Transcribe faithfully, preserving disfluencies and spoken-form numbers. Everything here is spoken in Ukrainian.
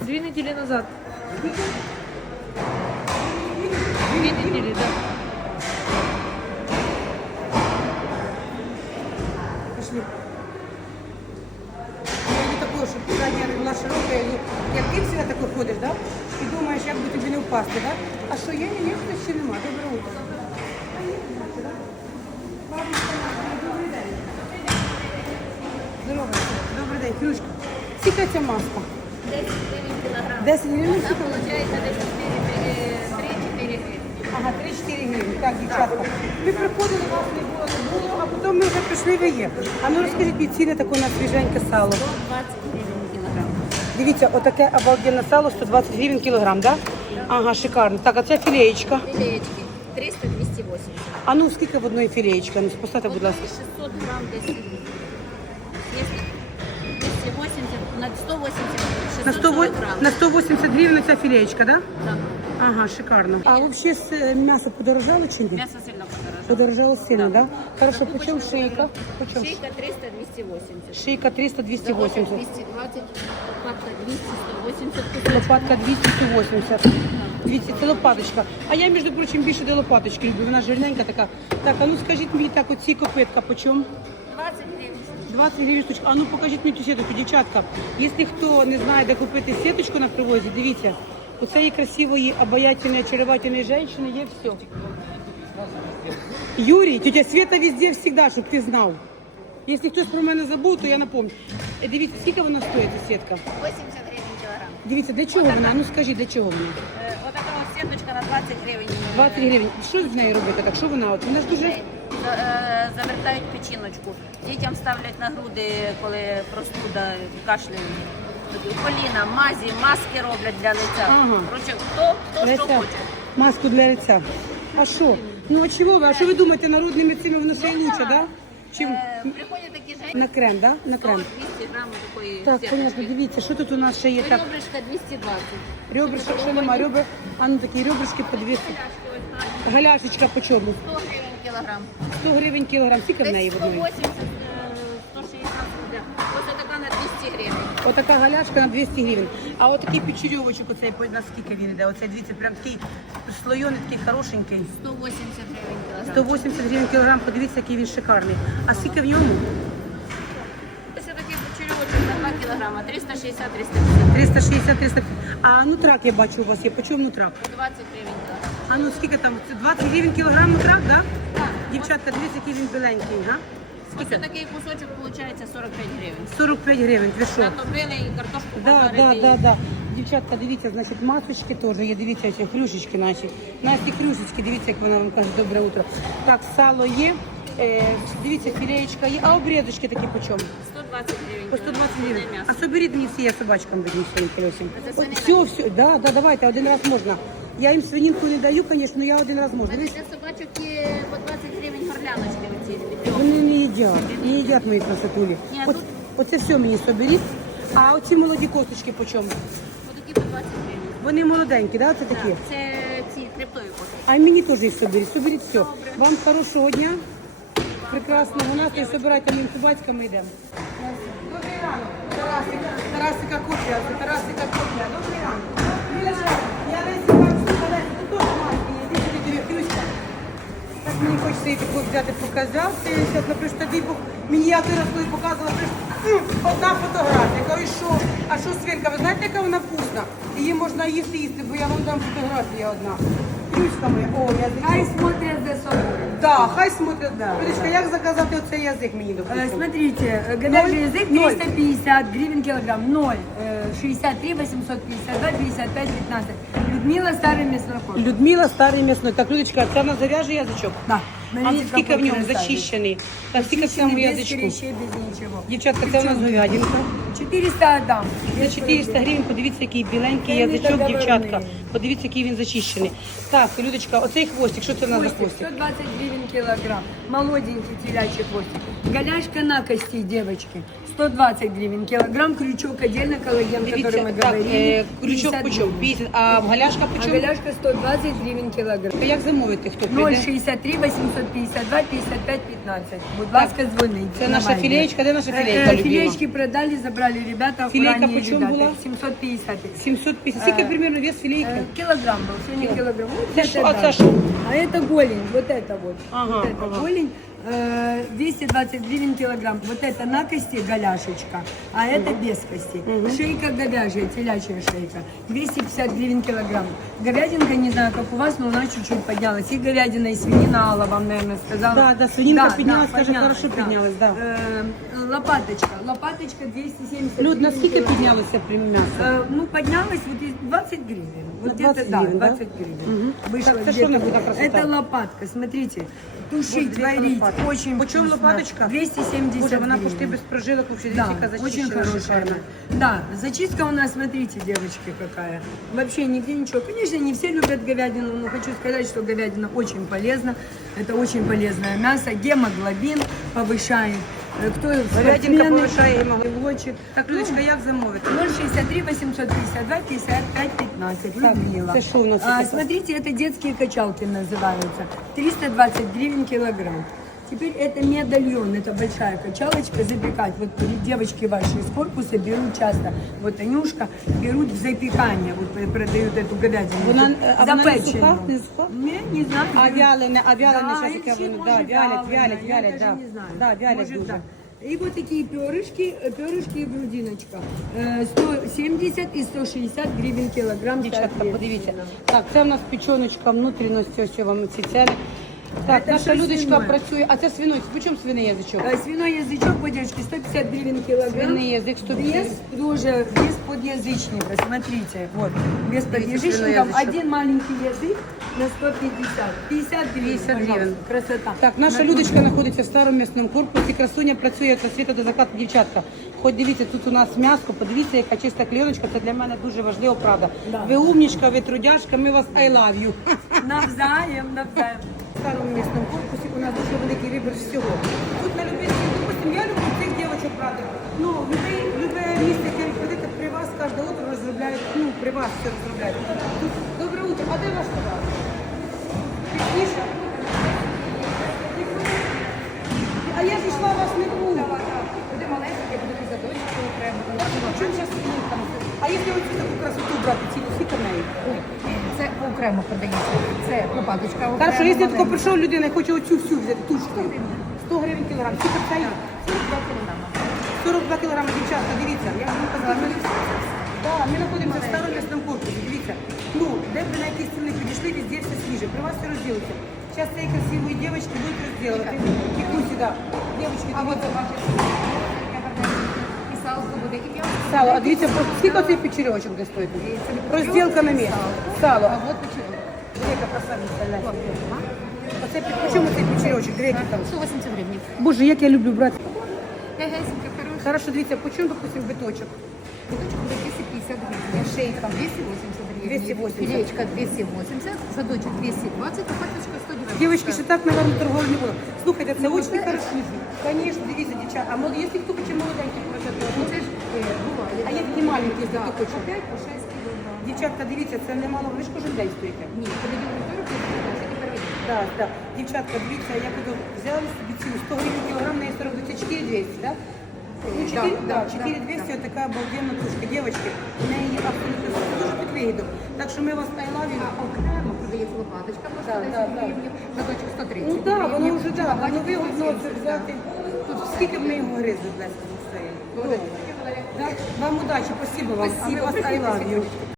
Две недели назад. Две недели, да. Пошли. Я не такого, щоб задня не була широка, і як ти всегда тако ходиш, да? І думаєш, як би тобі не впасти, да? А що, є, ні, хтось ще нема. Доброе утро. Добрий день. Здорово. Добрий день, Крюшка. Скільки ця маска? десять гривен килограмм. десять гривень? Она получается три-четыре гривны. Ага, три-чотири гривні. Так, дівчатка. Ми приходили, вас не було, не було, а потім ми вже прийшли, ви є. А ну розкажіть мені ціни таке на свіженьке сало. сто двадцать гривен килограмм. Дивіться, отаке обалденне сало, сто двадцять гривень кілограм, да? Ага, шикарно. Так, а це філеєчка. Филеечки триста - двести восемьдесят. А ну, скільки в одної філеєчки? Ну, поставте, будь ласка. шестьсот грамм десять. Если двести восемьдесят, на сто восемьдесят, На, шестьсот сто, сорок грамм. на сто вісімдесят гривень ця філеєчка, да? Да. Ага, шикарно. А взагалі е, м'ясо подорожало чи ні? Мясо сильно подорожало. Подорожало сильно, да? Да. Хорошо, почем шейка? Почем? Шейка триста - двести восемьдесят. Шейка триста - двести восемьдесят. двести двадцать, лопатка двести - сто восемьдесят. Лопатка двісті - сто вісімдесят. Дивіться, це лопаточка. А я, між прочим, більше до лопаточки люблю. Вона жирненька така. Так, а ну скажіть мені так, оці копитка почем? двадцать гривен. двадцять гривень штучка. А ну покажіть мені цю сіточку, дівчатка. Якщо хто не знає, де купити сіточку на привозі, дивіться. У цієї красивої, обаятельної, очаровательної жінки є все. Юрій, тетя Света везде завжди, щоб ти знав. Якщо хтось про мене забув, то я напомню. Е, Дивіться, скільки вона стоїть, ця сітка? восемьдесят гривен килограмм. Дивіться, для чого вона? Ну скажіть, для чого вона? Э, Вот такая вот сеточка на двадцать гривен. двадцять гривень. Що з нею робити? Так, що вона? От вона ж дуже... Е, Завертають печіночку. Дітям ставлять на груди, коли простуда, кашляють. Коліна, мазі, маски роблять для лиця. Ага. Короче, хто, хто що Леся, хоче. маску для лиця. А що? Ну а чого ви? А що ви думаєте, народними цінами воно ще й лучше, да? Чим Е, Приходять такі жені, на крем, да? На крем. двісті грамів такої Так, сіточки. понятно, дивіться, що тут у нас ще є так. Ребрышко двісті двадцять. Ребрышка, що нема, ребра, а ну такі ребрышки по двісті. Галяшечка по чому? сто гривень кілограм. сто гривень кілограм, скільки в неї Десь в одної? сто вісімдесят, сто шістдесят буде. Ось така на двісті гривень. Отака галяшка на двісті гривень. А отакий печерьовочок, оцей, по- на скільки він йде? Оцей, дивіться, прям такий слойоний, такий хорошенький. сто вісімдесят гривень кілограм. сто вісімдесят гривень кілограм, подивіться, який він шикарний. А скільки в ньому? Ось такий почерьовочок на два кілограма, триста шістдесят - триста п'ятдесят. триста шістдесят - триста. А нутрак я бачу у вас є. По чому нутрак? двадцять гривень кілограм. А ну скільки там? Це двадцять гривень кілограм нутрак, да? Так. Дівчатка, дивіться, який він біленький, га? Ось Скільки? такий кусочок виходить сорок п'ять гривень. сорок п'ять гривень, ви що? Натопили і картошку Да, пожарити. да, да, да. Дівчатка, дивіться, значить, масочки теж є, дивіться, ці хрюшечки наші. Наші хрюшечки, дивіться, як вона вам каже, добре утро. Так, сало є, е, дивіться, філеєчка є, а обрізочки такі по чому? сто двадцять гривень. По сто двадцять гривень. М'ясо. А соберіть мені всі, я собачкам видім своїм колесам. Це От, свинина? все, все, да, да, давайте, один раз можна. Я їм свининку не даю, звісно, але я один раз можу. У мене Дивіться, для собачок є по двадцять гривень горляночки оці з п'ятьох. вони не їдять, не їдять мої красотулі. Ні, а От, тут- оце все мені соберіть. А оці молоді косточки по чому? Отакі по двадцять гривень. Вони молоденькі, да, це такі? Так, це ці хребтові кошти. А мені теж їх соберіть. Соберіть все. Вам хорошого дня, прекрасного настрою. Собирайте моїм кубацькам, ми йдемо. Добрий ранок. Тарасик, Тарасика копія, Тарасика копія. Добрий ранок. Мілаша, я Лесі бачу, Лесі, тут теж маски є. Іди сюди, диви, Хрюська. Так мені хочеться її таку взяти, показати. Зараз, наприклад, тобі, бо мені я один раз коли показувала, наприклад, одна фотографія. Я кажу, і що? А що свинка? Ви знаєте, яка вона вкусна? Її можна їсти, їсти, бо я вам дам фотографію одна. Хрюська моя, о, язик. Хай смотрят за собой. Да, хай смотрять. Да. Видишка, як заказати оцей язик мені Э, допустим? Смотрите, э, говяжий Ноль. язык Ноль. триста пятьдесят гривен килограмм, ноль, э, шестьдесят три, восемьсот пятьдесят два, пятьдесят пять, пятнадцать. Людмила, старый мясной корпус. Людмила, старий м'ясной. Так, Людочка, це в нас зав'яже язичок? Да. А Налейте скільки в ньому какой-то зачищений? Так, скільки в цьому Чищенный, без язичку? хрящей, без ничего. Дівчатка, це у нас говядинка. четыреста отдам. За чотириста гривень, подивіться, який біленький Це язичок, недоговорний. дівчатка. Подивіться, який він зачищений. Так, Людочка, оцей хвостик, що це в нас за Хвостик хвостик? сто двадцать гривен килограмм. Молоденький телячий хвостик. Голяшка на кости, девочки. сто двадцать гривен килограмм. Крючок отдельно, коллаген, который мы так, говорили. е, крючок пятьдесят почем? гривен. п'ятдесят, а галяшка А почем? голяшка сто двадцать гривен килограмм. Як замовити, хто ноль прийде? шестьдесят три восемьсот пятьдесят два пятьдесят пять пятнадцать. Будь ласка, звонить. Це наша філеєчка, де наша філейка, любима? Филеечки продали, забрали ребята. Филейка ранние почем ребята. была? семьсот пятьдесят. сімсот п'ятдесят. Скільки примерно вес філейки? Э, Килограмм был, сегодня килограмм. Вот Це это що? А да. це що? А это голень, вот это вот. Ага, вот это ага. голень. э, двести двадцать гривен килограмм. Вот это на кости голяшечка, а это без кости. Шейка говяжья, телячья шейка. двести пятьдесят гривен килограмм. Говядинка, не знаю, как у вас, но у нас чуть-чуть поднялась. И говядина, и свинина, Алла вам, наверное, сказала. Да, да, свининка поднялась, даже хорошо поднялась, да. Э, лопаточка, лопаточка двести семьдесят Люд, гривен наскільки килограмм. піднялося при м'ясо? Э, Ну, поднялась вот из двадцать гривен. Вот На где-то, двадцать да, гривен, да? двадцать гривен. Мгм. Вышло Так, это где-то. что у нас за красота? Это лопатка, смотрите. Тушить, две варить, лопатки. очень Почем вкусно. лопаточка? двести семьдесят Боже, вона гривен. почти без прожилок, вообще, Да, дивіться, яка очень зачищена, хорошая. шикарна. Да, зачистка у нас, смотрите, девочки, какая. Вообще нигде ничего. Конечно, не все любят говядину, но хочу сказать, что говядина очень полезна. Это очень полезное мясо. Гемоглобин повышает. Э, Кто Говядинка спортсмены, повышає гемоглобин. пилочек. Так, Людочка, як замовити? ноль шестьдесят три восемьсот пятьдесят два пятьдесят пять пятнадцать. Так, Людмила. это что у нас А, это? смотрите, это детские качалки называются. триста двадцать гривен килограмм. Теперь это медальон, это большая качалочка, запекать. Вот девочки ваши из корпуса берут часто, вот Анюшка, берут в запекание, вот продают эту говядину. Вона, е, а вона не запеченную. суха? Не суха? Не, не знаю. А вялене, а вялене, Да, зараз яке еще воно, да, может, вялять, вяленое, вялять, я вялять, даже да. не знаю. Да, вялять Может, дуже. да. И вот такие перышки, э, перышки и грудиночка. Э, сто семьдесят и сто шестьдесят гривен килограмм. Дівчатка, соответственно. подивіться. Так, це в нас печоночка, внутрішності, ось вам ці ціни. Так, Це наша все Людочка свиное. працює. А це свиной. По чому свиний язичок? Э, Свиной язычок, вот, девочки, сто пятьдесят гривен килограмм. Свиный язык сто пятьдесят. Без, тоже без подъязычника, смотрите, вот, без свиной подъязычников. язычок. Один маленький язык на сто пятьдесят. пятьдесят гривен, пятьдесят гривен. пожалуйста, красота. Так, наша На- Людочка знаходиться в старому м'ясному корпусі. Красуня працює від світу до закату, дівчатка. Хоч дивіться, тут у нас м'ясо, подивіться, яка чиста клеєночка. Це для мене дуже важливо, правда. Да. Ви умнічка, ви трудяшка, ми вас I love you. Навзаєм, навзаєм. В старому м'ясному корпусі у нас дуже великий вибір всього. Тут на любительських, допустим, я люблю цих дівчат, правда. Ну, любе, любе місце, яке ви ходите, при вас кожне утро розробляють, ну, при вас все розробляють. Тут, добре утро, а де ваш товар? Пізніше? А я зійшла, вас не було. Буде маленьке, буде задочки окремо. Чому зараз там? А якщо оцю таку красоту брати, цілу, скільки в неї? Це окремо продається. Це лопаточка окремо. Хорошо, якщо тако маленька. прийшов людина і хоче оцю всю взяти, тушку. сто гривень кілограм. Скільки це є? сорок два кілограми, дівчатка, дивіться. Я вам казала, ми, да, ми знаходимося в старому м'ясному корпусі, дивіться. Ну, де б ви на якісь ціни підійшли, везде все свіже. При вас все розділиться. Зараз цієї красивої дівчинки будуть розділити. Кікусі, да. Дівчатки, А от дивіться. бачите, яке гарне. І салко буде, і м'ясо. Сало, а дивіться, просто скільки цей печерьочок де стоїть? Розділка на місці. Сало. А от почему? Яка красавиця, Ляся. Оце під, по чому цей печерьочок? Дивіться там. сто вісімдесят гривень. Боже, як я люблю брати. Легесеньке, хороше. Хорошо, дивіться, по чому, допустим, биточок? Куточок буде двісті п'ятдесят гривень. Шейка двісті вісімдесят гривень. двісті вісімдесят. Філеєчка двісті вісімдесят, задочок двісті двадцять, лопаточка сто дев'яносто. Девочки, ще так, наверное, торговлі не було. Слухайте, це дуже хорошо. Конечно, дивіться, дівчата. А мол, якщо хто хоче молоденьких прожити, Ну це ж е, буває. а є такі маленькі, якщо хто хоче. По п'ять, по шість кілограм. Дівчатка, дивіться, це немало, ви ж кожен день стоїте. Ні, понеділок, вівторок, це тепер від. Так, так. Дівчатка, дивіться, я буду взяли собі ціну сто гривень кілограм, на сорок двадцять чотири двісті, так? Ну, чотири, да, чотири двісті, от така обалденна тушка. Дівчатки, в неї є абсолютно все дуже під вигідом. Так що ми вас I love you. А окремо продається лопаточка, по Да, сто да, десять да. гривень, задочок сто тридцять Ну так, гривень. воно вже так, А воно бачите, вигодно це вісімдесят, взяти. Тут скільки б ми його гризли без цієї. Молодець. Вам удачі, спасибо вам. А ми вас I love you.